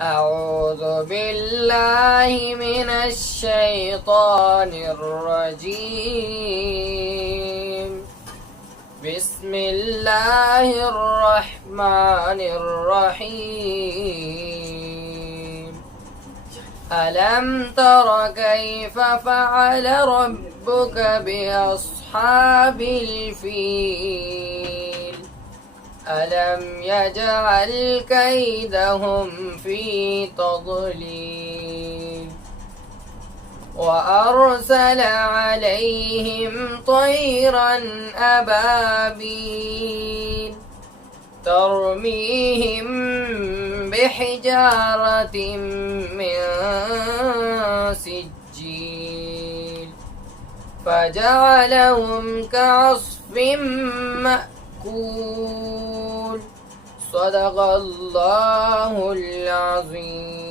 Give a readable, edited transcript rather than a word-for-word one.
أعوذ بالله من الشيطان الرجيم. بسم الله الرحمن الرحيم. ألم تر كيف فعل ربك بأصحاب الفيل؟ ألم يجعل كيدهم في تضليل وأرسل عليهم طيرا أبابيل ترميهم بحجارة من سجيل فجعلهم كعصف مأكول. صدق الله العظيم.